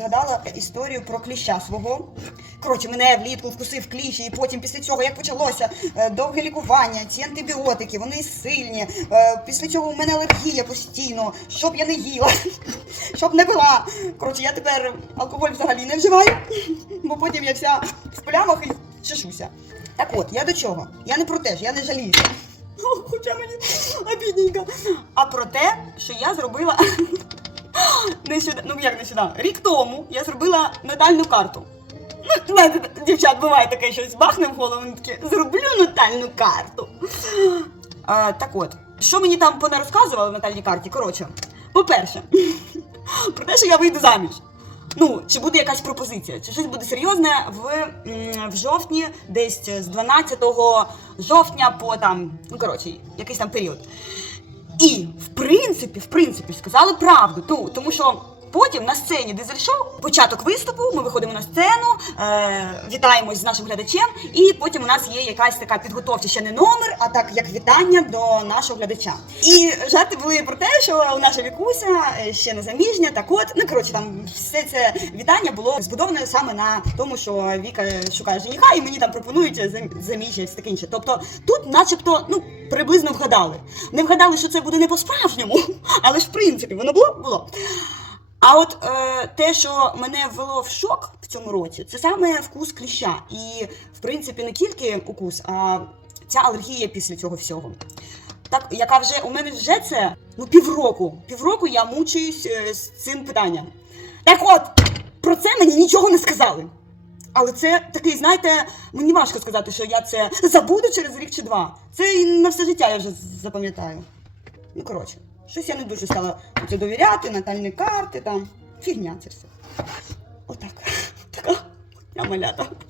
згадала історію про кліща свого. Коротше, мене влітку вкусив кліщ, і потім після цього, як почалося е, довге лікування, ці антибіотики, вони сильні. Е, Після цього у мене алергія постійно, щоб я не їла, щоб не пила. Коротше, я тепер алкоголь взагалі не вживаю, бо потім я вся в плямах і чешуся. Так от, я до чого? Я не про те ж, я не жаліюся. Хоча мені обідненько. А про те, що я зробила нещодавно, ну як нещодавно, рік тому я зробила натальну карту. Ну, дівчат, буває таке щось бахне в голову, такі, зроблю натальну карту. А, так от, що мені там понарозказували в натальній карті? Коротше, по-перше, про те, що я вийду заміж. Ну, чи буде якась пропозиція, чи щось буде серйозне в, в жовтні, десь з 12 жовтня по там, ну коротше, якийсь там період. І в принципі, в принципі, сказали правду. Ту, тому що потім на сцені дизель-шоу, початок виступу, ми виходимо на сцену, вітаємось з нашим глядачем, і потім у нас є якась така підготовча ще не номер, а так як вітання до нашого глядача. І жарти були про те, що у наша вікуся е, ще не заміжня. Так от, ну коротше, там все це вітання було збудоване саме на тому, що Віка шукає жениха, і мені там пропонують зам- заміжжя все таке інше. Тобто тут, начебто, ну приблизно вгадали. Не вгадали, що це буде не по-справжньому, але ж в принципі воно було було. А от е, те, що мене ввело в шок цьому році, це саме вкус кліща. І, в принципі, не тільки укус, а ця алергія після цього всього. Так, яка вже у мене вже це ну півроку. Півроку я мучаюсь е, з цим питанням. Так от, про це мені нічого не сказали. Але це такий, знаєте, мені важко сказати, що я це забуду через рік чи два. Це на все життя я вже запам'ятаю. Ну, коротше, щось я не дуже стала це довіряти, натальні карти там. Фігня це все. Отак. Така я малята.